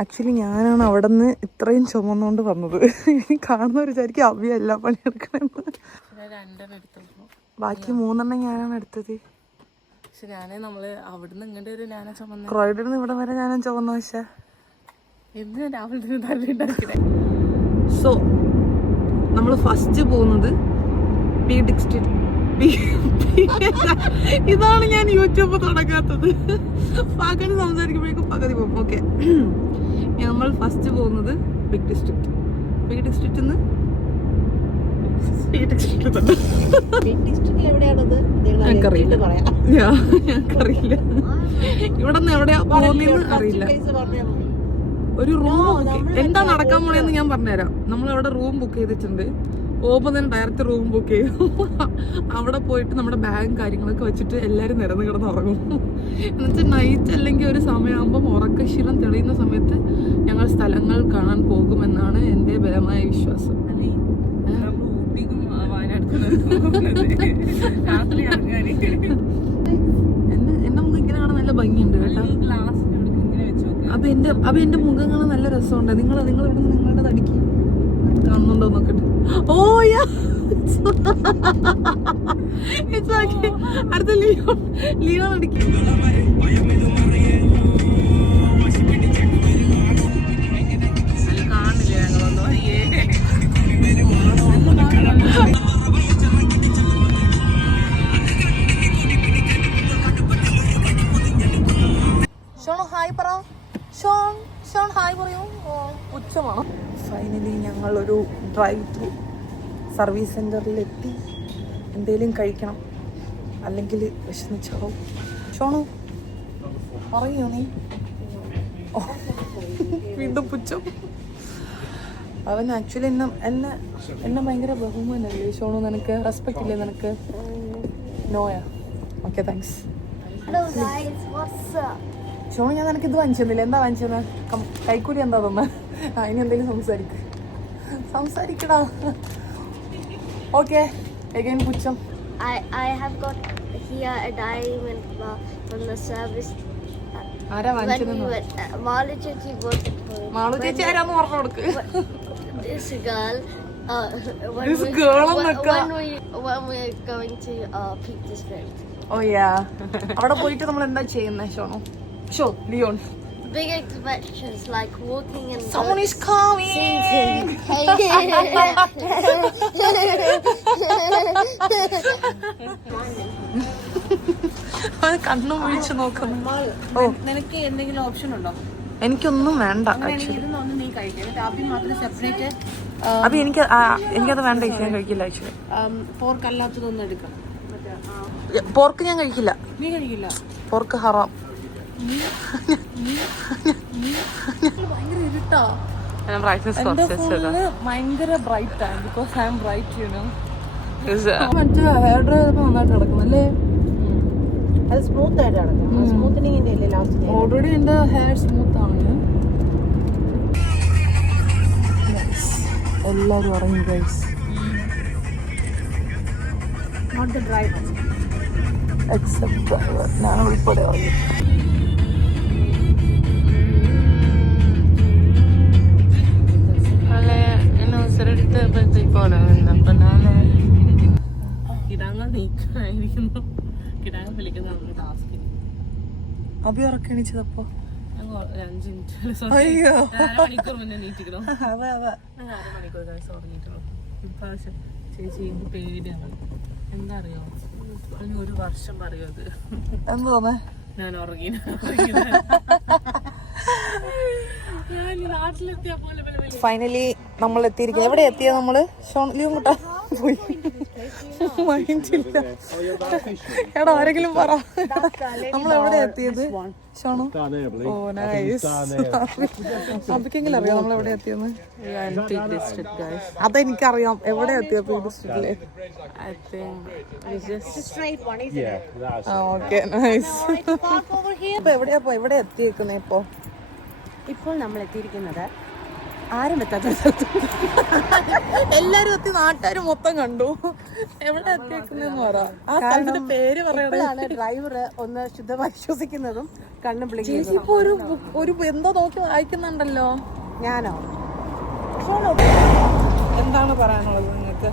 Actually ഞാനാണ് അവിടെ നിന്ന് ഇത്രയും ചുമന്നുകൊണ്ട് വന്നത്. കാണുന്നവർ വിചാരിക്കും അവ്യ എല്ലാ പണിയെടുക്കണെന്ന്. ബാക്കി 3 ഞാനാണ് എടുത്തത്. പക്ഷെ ഞാനേ നമ്മള് അവിടുന്ന് ഇങ്ങോട്ട് ഒരു ഞാനാ ചുമന്ന ക്രോയിഡിൽ ഇവിടെ വരെ ഞാനും ചുമന്ന. പക്ഷേ എന്ന് രാവിലെ തല്ലുണ്ടാക്കിടെ. സോ നമ്മൾ ഫസ്റ്റ് പോകുന്നത് പീഡിക് സ്ട്രീറ്റ്. ഇതാണ് ഞാൻ യൂട്യൂബ് തുടങ്ങാത്തത്. പകുതി സംസാരിക്കുമ്പോഴേക്കും പകുതി പോകും. ഓക്കെ, നമ്മൾ ഫസ്റ്റ് പോകുന്നത് ബിഗ് ഡിസ്ട്രിക്ട്. ബിഗ് ഡിസ്ട്രിക്റ്റിൽ നിന്ന് ഞങ്ങൾക്കറിയില്ല. ഇവിടെ നിന്ന് എവിടെയാ പോകുന്നതെന്ന് അറിയില്ല. ഒരു റൂം എന്താ നടക്കാൻ പോണെന്ന് ഞാൻ പറഞ്ഞുതരാം. നമ്മളവിടെ റൂം ബുക്ക് ചെയ്തിട്ടുണ്ട്. പോകുമ്പോൾ തന്നെ ഡയറക്റ്റ് റൂം ബുക്ക് ചെയ്തു. അവിടെ പോയിട്ട് നമ്മുടെ ബാഗും കാര്യങ്ങളൊക്കെ വെച്ചിട്ട് എല്ലാവരും നിരന്ന് കിടന്ന് ഉറങ്ങും. എന്നുവെച്ചാൽ നൈറ്റ് അല്ലെങ്കിൽ ഒരു സമയമാകുമ്പം ഉറക്കശീലം തെളിയുന്ന സമയത്ത് ഞങ്ങൾ സ്ഥലങ്ങൾ കാണാൻ പോകുമെന്നാണ് എൻ്റെ ബലമായ വിശ്വാസം. എന്റെ മുഖം ഇങ്ങനെ കാണാൻ നല്ല ഭംഗിയുണ്ട് കേട്ടോ. അപ്പൊ എന്റെ മുഖം കാണാൻ നല്ല രസമുണ്ട്. നിങ്ങൾ ഇവിടെ നിങ്ങളുടെ തടിക്ക് കാണുന്നുണ്ടോ നോക്കട്ടെ. ഓ യാ, അടുത്ത ലിയോ അടിക്കും. കാണില്ല ഞങ്ങളൊന്നും. ഷോൺ ഹായ് പറ. ഷോൺ ഹായ് പറയൂ. ഉച്ചമാണോ? ഫൈനലി ഞങ്ങളൊരു ഡ്രൈവ് ത്രൂ സർവീസ് സെന്ററിലെത്തി. എന്തെങ്കിലും കഴിക്കണം, അല്ലെങ്കിൽ വിശന്നിച്ചാവും. ഷോണു പറയോ നീ? വീണ്ടും പുച്ഛം. അവൻ ആക്ച്വലി എന്നെ ഭയങ്കര ബഹുമാനല്ലേ ഷോണു? നിനക്ക് റെസ്പെക്റ്റ് ഇല്ലേ നിനക്ക്? നോയാ? Okay, thanks. ഷോണു, ഞാൻ നിനക്ക് ഇത് വാങ്ങിച്ചെന്നില്ല. എന്താ വാങ്ങിച്ചത്? കൈക്കൂലി എന്താ തന്നെ? ഇനി എന്തെങ്കിലും സംസാരിക്കടാ. ഓക്കെ, again പുച്ഛം. I have got here a diamond from the service. ആരാ വാങ്ങിച്ചത്? മാളു ചേച്ചി bought it for me. Malu ചേച്ചി ആരാന്ന് പറഞ്ഞു കൊടുക്ക്. This girl. When we're going to Peak District. Oh yeah. അവിടെ പോയിട്ട് നമ്മൾ എന്താ ചെയ്യുന്നത് ഷോണു? Leon. Big adventures like walking and someone is coming. കണ്ണും വിളിച്ചു നോക്കുന്നു. ഓ, നിനക്ക് എന്തെങ്കിലും ഓപ്ഷൻ ഉണ്ടോ? എനിക്കൊന്നും വേണ്ട. നീ സെപ്പറേറ്റ്. അപ്പൊ എനിക്കത് വേണ്ട. ഞാൻ കഴിക്കില്ല ആക്ച്വലി. പോർക്ക് അല്ലാത്തതൊന്നും എടുക്കാം. പോർക്ക് ഞാൻ കഴിക്കില്ല. നീ കഴിക്കില്ല? പോർക്ക് ഹറാം. ഭയങ്കര ഇരുട്ടാ. ഭയങ്കര ബ്രൈറ്റ് ആണ്. Because I am bright, you know. മറ്റേ ഹെയർ ഡ്രൈ നന്നായിട്ട് നടക്കും അല്ലേ? അത് സ്മൂത്ത് ആയിട്ട് നടക്കും. സ്മൂത്തനിങ്ങിന്റെ അല്ലേ ലാസ്റ്റ്? ഓൾറെഡി എന്റെ ഹെയർ സ്മൂത്ത് ആണ്. എല്ലാരും ഉറങ്ങി guys. Not the driver except driver. ഞാൻ ഉൾപ്പെടെ ഉറങ്ങി. അഭി ഉറക്കണിച്ചതപ്പോ ചേച്ചി പേടിയാണ്. എന്താ അറിയോ, ഒരു വർഷം പറയോ അത് എന്തോന്നേ ഞാൻ ഉറങ്ങി. ഫൈനലി നമ്മൾ എത്തിയിരിക്കുന്നത്. എവിടെ എത്തിയ നമ്മള്? ലിയോൺ കുട്ടാ പോയി. മൈൻഡില്ല. എടാ ആരെങ്കിലും പറ, നമ്മൾ എവിടെ എത്തിയത്? ഷോണു? ഓ നൈസ്. അതൊക്കെങ്കിലും അറിയാം നമ്മൾ എവിടെ എത്തിയെന്ന്? അതെനിക്കറിയാം. എവിടെ എത്തിയ പീക്ക് ഡിസ്ട്രിക്റ്റില്? Okay nice. ഇപ്പൊ എവിടെയാ എത്തിയേക്കുന്നേ? ഇപ്പോൾ നമ്മൾ എത്തിയിരിക്കുന്നത് ആരും എത്താത്ത സ്ഥലത്ത് എല്ലാരും എത്തി, നാട്ടുകാർ മൊത്തം കണ്ടു. എവിടെ എത്തിയേക്കുന്നെന്ന് പറ. ആ സ്ഥലത്തിന്റെ പേര് പറയണേ. ഡ്രൈവർ ഒന്ന് ശുദ്ധമായി ശ്വസിക്കുന്നതും കണ്ണും ചേച്ചി പിളിക്കുന്നതും. ഇപ്പൊ ഒരു എന്തോ നോക്കി വായിക്കുന്നുണ്ടല്ലോ. ഞാനോ? എന്താണ് പറയാനുള്ളത് നിങ്ങൾക്ക്?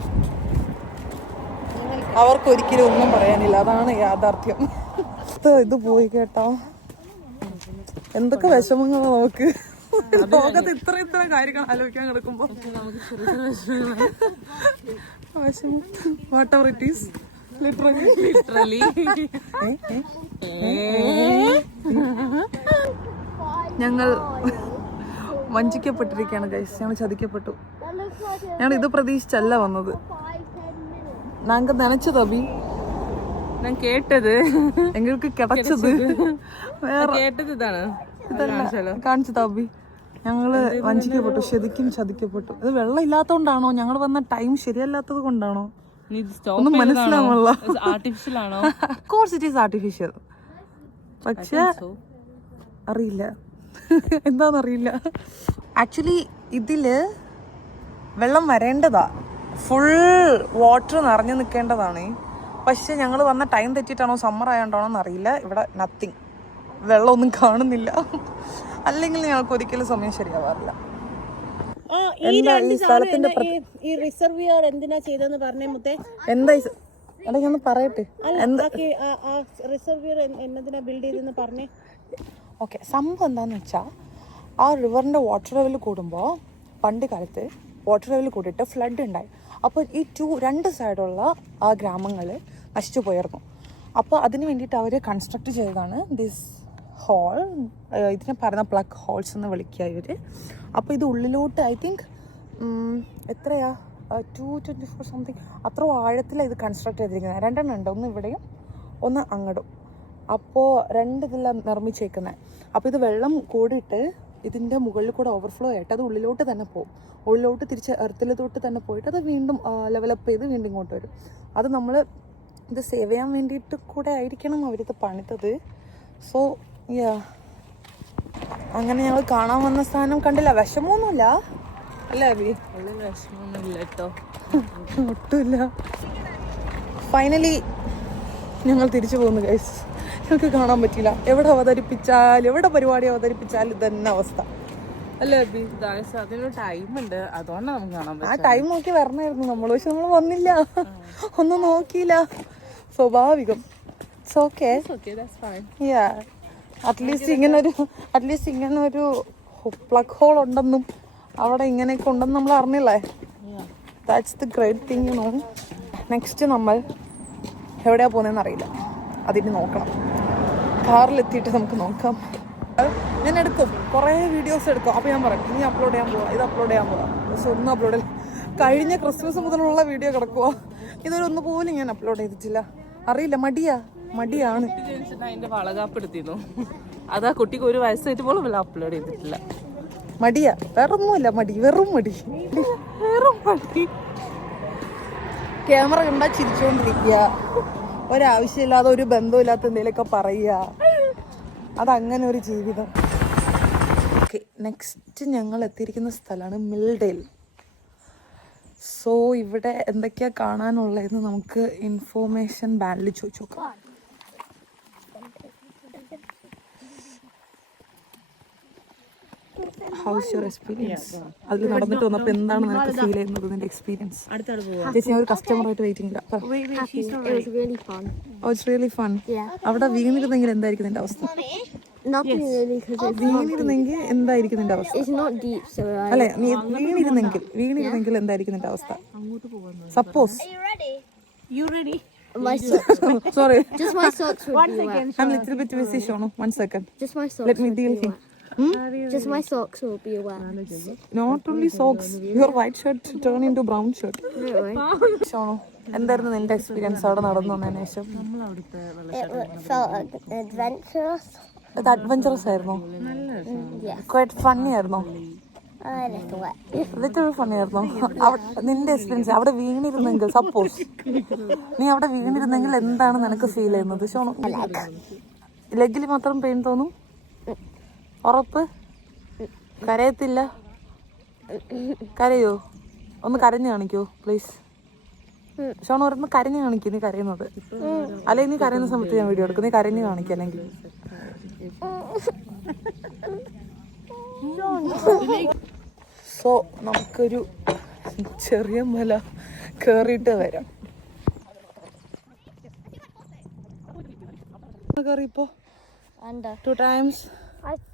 അവർക്കൊരിക്കലും ഒന്നും പറയാനില്ല, അതാണ് യാഥാർത്ഥ്യം. ഇത് പോയി കേട്ടോ, എന്തൊക്കെ വിഷമങ്ങൾ നമുക്ക് ലോകത്ത് ഇത്ര കാര്യങ്ങൾ ആലോചിക്കാൻ കിടക്കുമ്പോ വിഷമം. What ever it is, literally ഞങ്ങൾ വഞ്ചിക്കപ്പെട്ടിരിക്കുകയാണ് ഗൈസ്. ഞങ്ങൾ ചതിക്കപ്പെട്ടു. ഞങ്ങൾ ഇത് പ്രതീക്ഷിച്ചല്ല വന്നത്. ഞങ്ങൾക്ക് നനച്ചത് അബി, ഞാൻ കേട്ടത് എങ്ങൾക്ക് കിടച്ചത് വേറെ. കേട്ടത് ഇതാണ്. ഇതല്ല കാണിച്ചത് അബി. ഞങ്ങള് വഞ്ചിക്കപ്പെട്ടു, ശരിക്കും ചതിക്കപ്പെട്ടു. ഇത് വെള്ളം ഇല്ലാത്തോണ്ടാണോ, ഞങ്ങൾ വന്ന ടൈം ശരിയല്ലാത്തത് കൊണ്ടാണോ ഒന്നും മനസ്സിലാവുള്ള. ആർട്ടിഫിഷ്യൽ ആണോ? കോഴ്സ് ഇറ്റ് ഈസ് ആർട്ടിഫിഷ്യൽ, പക്ഷെ അറിയില്ല എന്താന്നറിയില്ല. ആക്ച്വലി ഇതില് വെള്ളം വരേണ്ടതാ, ഫുൾ വാട്ടർ നിറഞ്ഞു നിൽക്കേണ്ടതാണ്. പക്ഷെ ഞങ്ങൾ വന്ന ടൈം തെറ്റിയിട്ടാണോ സമ്മർ ആയതുകൊണ്ടാണോ എന്നറിയില്ല, ഇവിടെ നത്തിങ്, വെള്ളമൊന്നും കാണുന്നില്ല. അല്ലെങ്കിൽ ഞങ്ങൾക്ക് ഒരിക്കലും സമയം ശരിയാവാറില്ല. ഈ റിസർവിയർ എന്തിനാ ചെയ്തെന്ന് പറഞ്ഞേ മുത്തേ? എന്താ എടാ ഞാൻ പറയട്ടെ. റിസർവിയർ എന്നതിനാ ബിൽഡ് ചെയ്തെന്ന് പറഞ്ഞേ. ഓക്കെ, സംഭവം എന്താന്ന് വെച്ചാൽ ആ റിവറിൻ്റെ വാട്ടർ ലെവൽ കൂടുമ്പോൾ പണ്ട് കാലത്ത് വാട്ടർ ലെവൽ കൂടിയിട്ട് ഫ്ലഡ് ഉണ്ടായി. അപ്പോൾ ഈ രണ്ട് സൈഡുള്ള ആ ഗ്രാമങ്ങൾ നശിച്ചു പോയിരുന്നു. അപ്പോൾ അതിന് വേണ്ടിയിട്ട് അവർ കൺസ്ട്രക്ട് ചെയ്തതാണ് ദിസ് ഹോൾ. ഇതിനെ പറയുന്ന പ്ലഗ് ഹോൾസ് എന്ന് വിളിക്കുക ഇവർ. അപ്പോൾ ഇത് ഉള്ളിലോട്ട് ഐ തിങ്ക് എത്രയാ 224 സംതിങ് അത്ര ആഴത്തിലാണ് ഇത് കൺസ്ട്രക്ട് ചെയ്തിരിക്കുന്നത്. രണ്ടെണ്ണം ഉണ്ട്, ഒന്ന് ഇവിടെയും ഒന്ന് അങ്ങോട്ടും. അപ്പോൾ ഇതിലാണ് നിർമ്മിച്ചേക്കുന്നത്. അപ്പോൾ ഇത് വെള്ളം കൂടിയിട്ട് ഇതിൻ്റെ മുകളിൽ കൂടെ ഓവർഫ്ലോ ആയിട്ട് അത് ഉള്ളിലോട്ട് തന്നെ പോകും. ഉള്ളിലോട്ട് തിരിച്ച് എർത്തിലോട്ട് തന്നെ പോയിട്ട് അത് വീണ്ടും ലെവലപ്പ് ചെയ്ത് വീണ്ടും ഇങ്ങോട്ട് വരും. അത് നമ്മൾ ഇത് സേവ് ചെയ്യാൻ വേണ്ടിയിട്ട് കൂടെ ആയിരിക്കണം അവരിത് പണിതത്. സോ അങ്ങനെ ഞങ്ങൾ കാണാൻ വന്ന സ്ഥാനം കണ്ടില്ല. വിഷമമൊന്നുമില്ല അല്ലേ അബി? വിഷമൊന്നുമില്ല കേട്ടോ, ഒട്ടുമില്ല. ഫൈനലി ഞങ്ങൾ തിരിച്ചു പോകുന്നു ഗൈസ്. ഞങ്ങൾക്ക് കാണാൻ പറ്റില്ല. എവിടെ പരിപാടി അവതരിപ്പിച്ചാലും ഇതന്നെ അവസ്ഥ അല്ലേ അബി? അതിനൊരു ടൈം ഉണ്ട്, അതുകൊണ്ടാണ് നമുക്ക് കാണാൻ ആ ടൈം നോക്കി വരണമായിരുന്നു നമ്മൾ, പക്ഷെ നമ്മൾ വന്നില്ല, ഒന്നും നോക്കിയില്ല. സ്വാഭാവികം. It's okay. അറ്റ്ലീസ്റ്റ് ഇങ്ങനെ ഒരു പ്ലഗ് ഹോൾ ഉണ്ടെന്നും അവിടെ ഇങ്ങനെയൊക്കെ ഉണ്ടെന്ന് നമ്മൾ അറിഞ്ഞില്ലേ. That's the great thing you know. Next നമ്മൾ എവിടെയാണ് പോകുന്നതെന്ന് അറിയില്ല, അതിന് നോക്കണം. കാറിലെത്തിയിട്ട് നമുക്ക് നോക്കാം. ഞാൻ എടുക്കും, കുറേ വീഡിയോസ് എടുക്കും. അപ്പോൾ ഞാൻ പറയും ഇനി അപ്ലോഡ് ചെയ്യാൻ പോവാം, ഇത് അപ്ലോഡ് ചെയ്യാൻ പോവാം. പക്ഷെ ഒന്നും അപ്ലോഡ് ചെയ്യില്ല. കഴിഞ്ഞ ക്രിസ്മസ് മുതലുള്ള വീഡിയോ കിടക്കുക, ഇതൊരൊന്നു പോലും ഞാൻ അപ്ലോഡ് ചെയ്തിട്ടില്ല. അറിയില്ല, മടിയാണ്. അതിന്റെ വളകാപ്പെടുത്തിയിരുന്നു. അതാ കുട്ടിക്ക് ഒരു വയസ്സായിട്ട് പോലും അപ്ലോഡ് ചെയ്തിട്ടില്ല. മടിയാ, വേറൊന്നുമില്ല, വെറും മടി. ക്യാമറ കണ്ടാൽ ചിരിച്ചുകൊണ്ടിരിക്കുക, ഒരാവശ്യമില്ലാതെ ഒരു ബന്ധമില്ലാത്ത എന്തെങ്കിലുമൊക്കെ പറയുക, അതങ്ങനെ ഒരു ജീവിതം. ഓക്കെ, നെക്സ്റ്റ് ഞങ്ങൾ എത്തിയിരിക്കുന്ന സ്ഥലമാണ് മിൽഡേൽ. സോ ഇവിടെ എന്തൊക്കെയാണ് കാണാനുള്ളതെന്ന് നമുക്ക് ഇൻഫോർമേഷൻ ബാനിൽ ചോദിച്ചു നോക്കാം. House your experience? അതിൽ നടന്നിട്ട് വന്നപ്പോൾ എന്താണ് നിനക്ക് ഫീൽ ചെയ്യുന്നത്, നിന്റെ എക്സ്പീരിയൻസ്? ചേച്ചി, ഞാൻ ഒരു കസ്റ്റമറായിട്ട് വെയിറ്റിംഗ്. Really fun. അവിടെ വീണിരുന്നെങ്കിൽ എന്തായിരിക്കും നിന്റെ അവസ്ഥ? വീണിരുന്നെങ്കിൽ എന്തായിരിക്കും നിന്റെ അവസ്ഥ? അല്ലെ, നീ വീണിരുന്നെങ്കിൽ എന്തായിരിക്കും നിന്റെ അവസ്ഥ? Suppose My socks. Sorry. Just my socks would be wet. I'm a little bit busy, Shono. 1 second. Just my socks. Let me deal here. Just my socks will be wet. Not only socks. Your white shirt turn into brown shirt. Really? Shono, എന്തായിരുന്നു നിന്റെ experience അവിടെ നടന്നു വന്നതിന് ശേഷം? It felt adventurous. ഇത് adventurous ആയിരുന്നോ? Yeah. Quite funny ആയിരുന്നോ? A little wet. Little funny ആയിരുന്നോ? നിന്റെ എക്സ്പീരിയൻസ് അവിടെ വീണിരുന്നെങ്കിൽ, സപ്പോസ് നീ അവിടെ വീണിരുന്നെങ്കിൽ എന്താണ് നിനക്ക് ഫീൽ ചെയ്യുന്നത് ഷോണു? ലെഗിൽ മാത്രം പെയിൻ തോന്നും? ഉറപ്പ്? കരയത്തില്ല? കരയോ? ഒന്ന് കരഞ്ഞു കാണിക്കോ പ്ലീസ്? ഷോൺ ഓരോന്ന് കരഞ്ഞു കാണിക്കും നീ കരയുന്നത്. അല്ലെങ്കിൽ നീ കരയുന്ന സമയത്ത് ഞാൻ വീഡിയോ എടുക്കും. നീ കരഞ്ഞു കാണിക്കും അല്ലെങ്കിൽ. സോ നമുക്കൊരു ചെറിയ മല കേറിയിട്ട് വരാം. കേറിപ്പോ 2 times.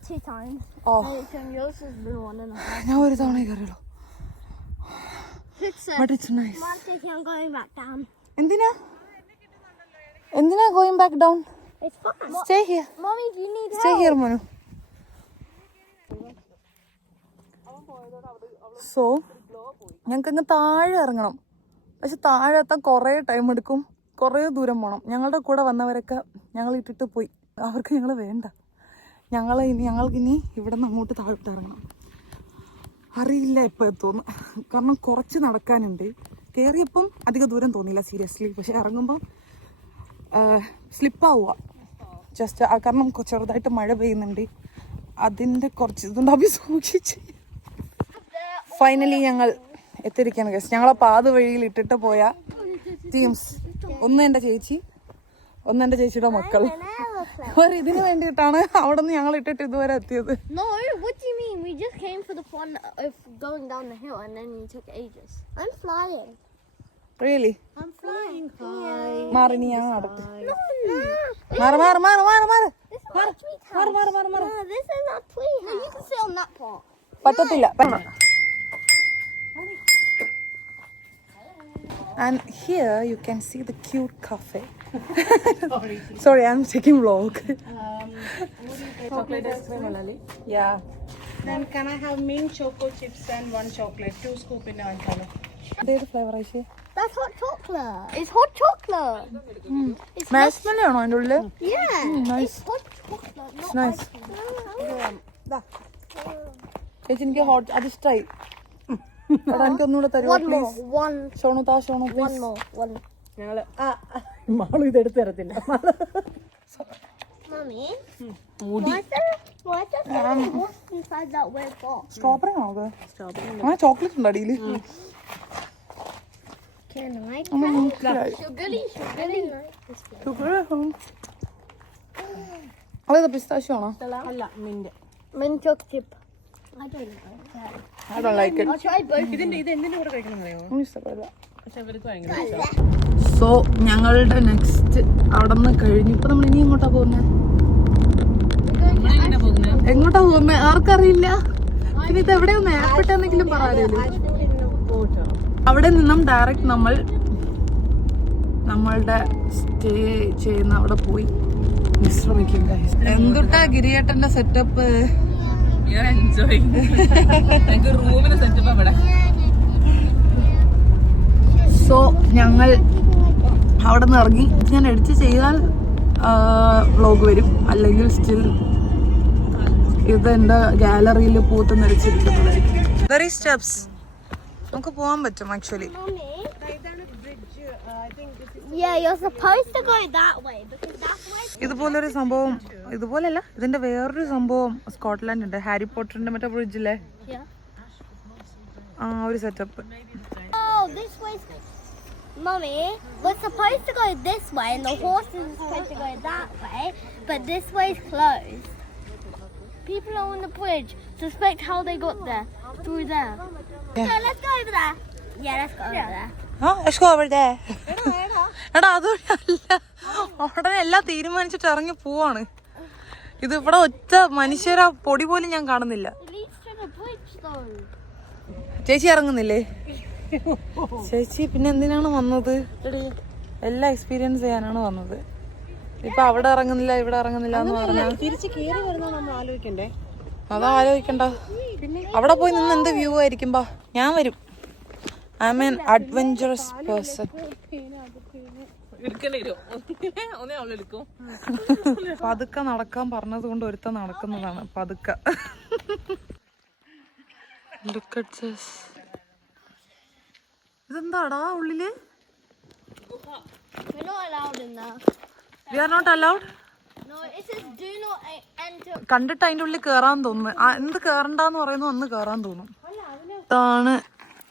2 times. Oh. And yours has been 1.5. ഞാൻ ഒരു തവണ കയറിയുള്ളൂ. But it's nice. Mom thinking I'm going back down. എന്തിനാ going back down? It's fun. Stay here. Mommy, do you need Stay help? here, Manu. So ഞങ്ങൾക്ക് ഇങ്ങ് താഴെ ഇറങ്ങണം. പക്ഷെ താഴെ എത്താൻ കുറേ ടൈം എടുക്കും, കുറേ ദൂരം പോകണം. ഞങ്ങളുടെ കൂടെ വന്നവരൊക്കെ ഞങ്ങൾ ഇട്ടിട്ട് പോയി. അവർക്ക് ഞങ്ങൾ വേണ്ട. ഞങ്ങൾക്കിനി ഇവിടെ നിന്ന് അങ്ങോട്ട് താഴോട്ട് ഇറങ്ങണം. അറിയില്ല എപ്പോൾ എത്തുമെന്ന്. കാരണം കുറച്ച് നടക്കാനുണ്ട്. കയറിയപ്പം അധിക ദൂരം തോന്നിയില്ല സീരിയസ്ലി. പക്ഷെ ഇറങ്ങുമ്പം സ്ലിപ്പാവുക ജസ്റ്റ്. കാരണം ചെറുതായിട്ട് മഴ പെയ്യുന്നുണ്ട്. അതിൻ്റെ കുറച്ച് ഇതുകൊണ്ട് സൂക്ഷിച്ച്. ഫൈനലി ഞങ്ങൾ എത്തിയിരിക്കുകയാണ് ഗൈസ്. ഞങ്ങളെ പാത വഴിയിൽ ഇട്ടിട്ട് പോയ ടീംസ്. ഒന്ന് എൻ്റെ ചേച്ചി, ഒന്ന് എൻ്റെ ചേച്ചിയുടെ മക്കൾ. ഇതിന് വേണ്ടിയിട്ടാണ് അവിടെ നിന്ന് ഞങ്ങൾ ഇട്ടിട്ട് ഇതുവരെ എത്തിയത്. No, what do you mean? We just came for the fun of going down the hill and then you took ages. I'm flying. Really? I'm flying. Hi. മാറി നീ ഞാൻ നടത്തി. No. മാറ്. This is not treehouse. മാറ്. No, this is not treehouse. No, you can sit on that part. പറ്റത്തില്ല. And here you can see the cute cafe. Sorry, I'm taking vlog. Chocolate ice cream അല്ലേ? Yeah. Then can I have mint choco chips and 1 chocolate, 2 scoop in one. ഏത് flavour ആയിഷേ? That's hot chocolate. It's hot chocolate. It's marshmallow ആണോ അതിൻ്റെ ഉള്ളിൽ? yeah. nice. It's hot chocolate, not It's nice. ice cream. ചേച്ചി എനിക്ക് hot അത് ഇഷ്ടമായി. എടാ എനിക്ക് ഒന്നുകൂടെ തരുമോ One more. Please? One. ഷോണു One please. more. One. ഞങ്ങള് മാളു ഇതെടുത്ത് തരത്തില്ല. Mommy. Why is there something what's inside that weird box? Strawberry ആണോ അത്? ആ ചോക്ലേറ്റ് ഉണ്ട് അടിയിൽ. Can I? മനസ്സിലായി. Sugary. അതേതാ പിസ്താഷ്യോ ആണോ? അല്ല mint. Mint chocolate chip. I don't like that. I don't like it. I'll try both. ഇത് എന്തിന്റെ കൂടെ കഴിക്കണം അറിയോ? ഒന്നും ഇഷ്ടപ്പെടില്ല. പക്ഷെ അവർക്ക് ഭയങ്കര സോ ഞങ്ങളുടെ നെക്സ്റ്റ് അവിടെ നിന്ന് കഴിഞ്ഞു. ഇപ്പൊ നമ്മൾ ഇനി എങ്ങോട്ടാ പോകുന്നത്? എങ്ങോട്ടാ പോകുന്നത് ആർക്കറിയില്ല. പിന്നെ ഇത് എവിടെയൊന്ന് ഏർപ്പെട്ടെന്നെങ്കിലും പറയാറില്ല. അവിടെ നിന്നും ഡയറക്റ്റ് നമ്മളുടെ സ്റ്റേ ചെയ്യുന്ന അവിടെ പോയി വിശ്രമിക്കും. എന്തുട്ടാ ഗിരിയേട്ടന്റെ സെറ്റപ്പ്? എൻജോയ്. ഞങ്ങൾക്ക് റൂമിന് സെറ്റപ്പ് അവിടെ. സോ ഞങ്ങൾ അവിടെ നിന്ന് ഇറങ്ങി. ഞാൻ എഡിറ്റ് ചെയ്താൽ വ്ളോഗ് വരും, അല്ലെങ്കിൽ സ്റ്റിൽ ഇത് എൻ്റെ ഗാലറിയിൽ പൂത്ത് നിറച്ചിരിക്കുന്നതായിരിക്കും. വെരി സ്റ്റെപ്സ് നമുക്ക് പോകാൻ പറ്റും actually. Yeah, you're supposed to go that way because that's where. ഇതുപോലൊരു സംഭവം, ഇതുപോലല്ല ഇതിന്റെ വേറൊരു സംഭവം സ്കോട്ട്ലാൻഡ് ഉണ്ട്. ഹാരി പോട്ടറിന്റെ മറ്റേ ബ്രിഡ്ജിലെ ആ ഒരു setup. Oh, this way. Mummy, we're supposed to go this way and the horses are supposed to go that way, but this way's closed. People are on the bridge. Suspect how they got there. Through there. Yeah, let's go over there. Yeah, let's go over there. എടാ അതുകൊണ്ടല്ല, ഉടനെ എല്ലാം തീരുമാനിച്ചിട്ട് ഇറങ്ങി പോവാണ്. ഇത് ഇവിടെ ഒറ്റ മനുഷ്യരാ പൊടി പോലും ഞാൻ കാണുന്നില്ല. It leads to the bridge though. ചേച്ചി ഇറങ്ങുന്നില്ലേ? ചേച്ചി പിന്നെ എന്തിനാണ് വന്നത്? എല്ലാം എക്സ്പീരിയൻസ് ചെയ്യാനാണ് വന്നത്. ഇപ്പൊ അവിടെ ഇറങ്ങുന്നില്ല ഇവിടെ ഇറങ്ങുന്നില്ല എന്ന് പറഞ്ഞാൽ തിരിച്ച് കയറി വരുന്ന നമ്മൾ ആലോചിക്കണ്ടേ? അതാ ആലോചിക്കണ്ട. അവിടെ പോയി നിന്ന് എന്ത് വ്യൂ ആയിരിക്കും. ബാ ഞാൻ വരും. I am an adventurous person. പതുക്കെ നടക്കാൻ പറഞ്ഞത് കൊണ്ട് ഒരുത്ത നടക്കുന്നതാണ് പതുക്കെ. ഇതെന്താടാ ഉള്ളില്? We're not allowed in there. We are not allowed. No, it says do not enter. കണ്ടിട്ട് അതിന്റെ ഉള്ളിൽ കേറാൻ തോന്നുന്നു. എന്ത് കേറണ്ടെന്ന് പറയുന്നു അന്ന് കേറാൻ തോന്നും. ഇതാണ്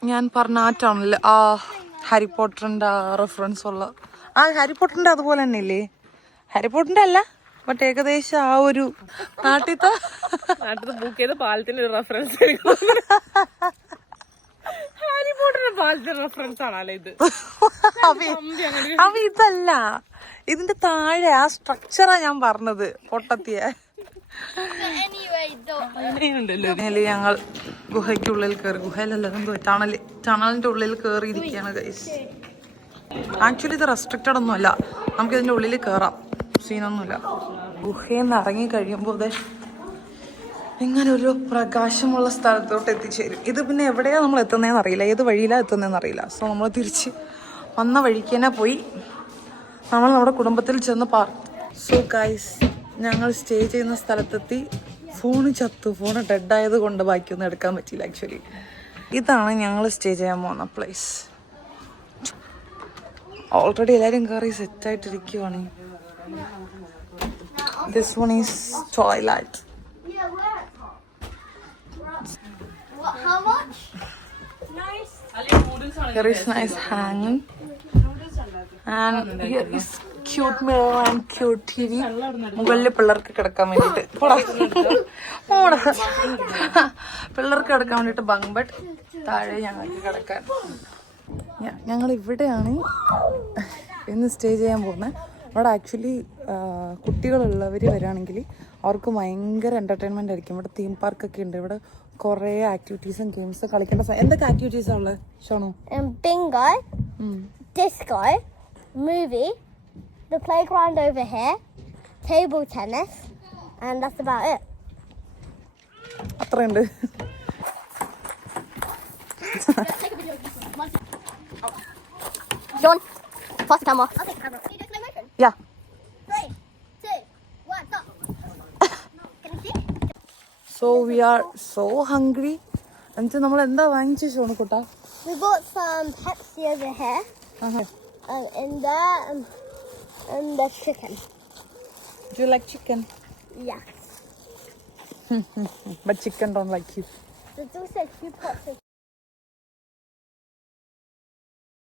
ഞാൻ പറഞ്ഞ ആ ടണൽ, ആ ഹാരി പോട്ടറിന്റെ ആ റെഫറൻസ് ഉള്ള ആ ഹാരി പോട്ടറിന്റെ അതുപോലെ തന്നെ ഇല്ലേ? ഹാരി പോട്ടറിന്റെ അല്ല, ബട്ട് ഏകദേശം ആ ഒരു നാട്ടിലത്തെ ബുക്ക് ചെയ്ത പാലത്തിന്റെ ഒരു റെഫറൻസ് ഹാരി പോട്ടറിന്റെ പാലത്തിന്റെ റെഫറൻസ് ആണല്ലേ ഇത്? അവ ഇതല്ല, ഇതിന്റെ താഴെ ആ സ്ട്രക്ചറാ ഞാൻ പറഞ്ഞത്, പൊട്ടത്തിയ. Anyway, ഞങ്ങൾ ഗുഹയ്ക്കുള്ളിൽ കയറി, ഗുഹയിലല്ല എന്തോ ടണലിന്റെ ഉള്ളിൽ കയറിയിരിക്കുകയാണ് ഗൈസ്. ആക്ച്വലി ഇത് റെസ്ട്രിക്റ്റഡ് ഒന്നും അല്ല, നമുക്ക് ഇതിന്റെ ഉള്ളിൽ കയറാം, സീനൊന്നുമില്ല. ഗുഹയിൽ നിന്ന് ഇറങ്ങി കഴിയുമ്പോൾ ഇങ്ങനെ ഒരു പ്രകാശമുള്ള സ്ഥലത്തോട്ട് എത്തിച്ചേരും. ഇത് പിന്നെ എവിടെയാണ് നമ്മൾ എത്തുന്നതെന്ന് അറിയില്ല, ഏത് വഴിയിലാണ് എത്തുന്നതെന്ന് അറിയില്ല. സോ നമ്മൾ തിരിച്ച് വന്ന വഴിക്ക് തന്നെ പോയി നമ്മൾ നമ്മുടെ കുടുംബത്തിൽ ചെന്ന് സോ ഗൈസ്, ഞങ്ങൾ സ്റ്റേ ചെയ്യുന്ന സ്ഥലത്തെത്തി. ഫോണ് ചത്തു, ഫോണ് ഡെഡായത് കൊണ്ട് ബാക്കിയൊന്നും എടുക്കാൻ പറ്റിയില്ല ആക്ച്വലി. ഇതാണ് ഞങ്ങൾ സ്റ്റേ ചെയ്യാൻ പോകുന്ന പ്ലേസ്. ഓൾറെഡി എല്ലാവരും കയറി സെറ്റായിട്ടിരിക്കുവാണ്. This one is toilet. how much? Here is nice hanging. And here is cute mirror and cute TV. മുകളിൽ പിള്ളേർക്ക് കിടക്കാൻ വേണ്ടിയിട്ട് പിള്ളേർക്ക് കിടക്കാൻ വേണ്ടിയിട്ട് ബങ്ക് ബെഡ്, താഴെ ഞങ്ങൾക്ക് കിടക്കാൻ. ഞങ്ങൾ ഇവിടെയാണ് ഇന്ന് സ്റ്റേ ചെയ്യാൻ പോകുന്നത്. ഇവിടെ ആക്ച്വലി കുട്ടികളുള്ളവർ വരികയാണെങ്കിൽ അവർക്ക് ഭയങ്കര എൻ്റർടൈൻമെൻ്റ് ആയിരിക്കും. ഇവിടെ തീം പാർക്കൊക്കെ ഉണ്ട്, ഇവിടെ കുറേ ആക്ടിവിറ്റീസും ഗെയിംസും കളിക്കേണ്ട. എന്തൊക്കെ ആക്ടിവിറ്റീസാണ് ഉള്ളത് ഷോണു? Bingo, disco, movie, the playground over here, table tennis, and that's about it. അത്രയുണ്ട്. John, pass the camera. I'll take the camera. Can you do slow motion? Yeah. 3, 2, 1, stop. Can you see? So we are so hungry. എന്നിട്ട് നമ്മൾ എന്താ വാങ്ങിച്ചു ഷോണു കുട്ടാ? We got some Pepsi over here, and there, and there's chicken. Do you like chicken? Yeah. But chicken don't like you. There's also 2 pots of